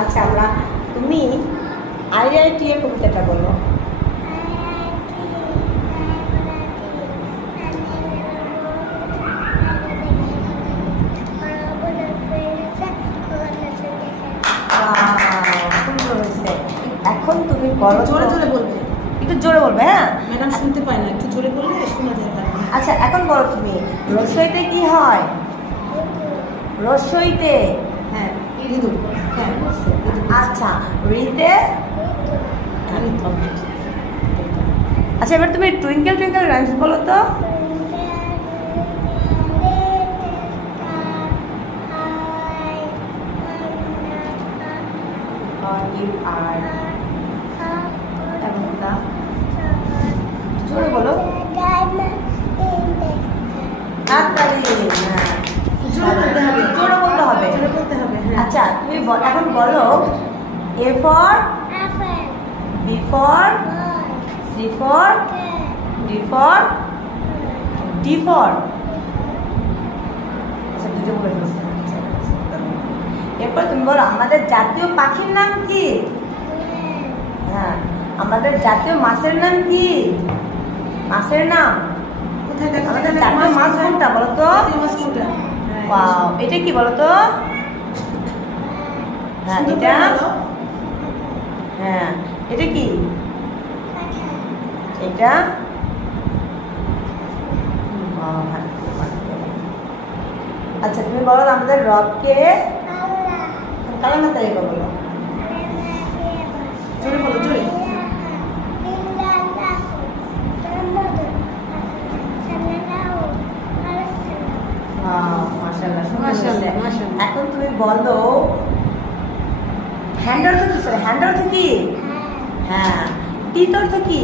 আচ্ছা আমরা তুমি IIT এর কবিতাটা বলো। এখন তুমি বলো, জোরে জোরে বলবে, একটু জোরে বলবে। হ্যাঁ ম্যাডাম শুনতে পায় না, একটু জোরে বললে শোনা যায়। আচ্ছা এখন বলো তুমি রসইতে কি হয়? রসইতে হ্যাঁ ইঁদুর। হ্যাঁ আচ্ছা রিতে। আচ্ছা এবার তুমি টুইঙ্কেল টুইঙ্কেল রাইমস বলো তো। জোরে বলো। জোরে বলতে হবে। আচ্ছা তুমি এখন বলো A for B for C for D for D for। আচ্ছা দুটো বলে ফেলছি। এরপর তুমি বলো আমাদের জাতীয় পাখির নাম কি? হ্যাঁ আমাদের জাতীয় মাছের নাম কি? মাছের নাম কোথায় দেখা আমাদের জাতীয় মাছ কোনটা বলো তো? ওয়াও এটা কি বলো তো? হ্যাঁ এটা, হ্যাঁ এটা কি? এটা আচ্ছা তুমি বলো আমাদের রবকে কালামা তারিকা বলো। জোরে বলো, জোরে। এখন তুমি বলো হ্যান্ড অর্থ কি? হ্যান্ড অর্থ কি? হ্যাঁ টিত অর্থ কি?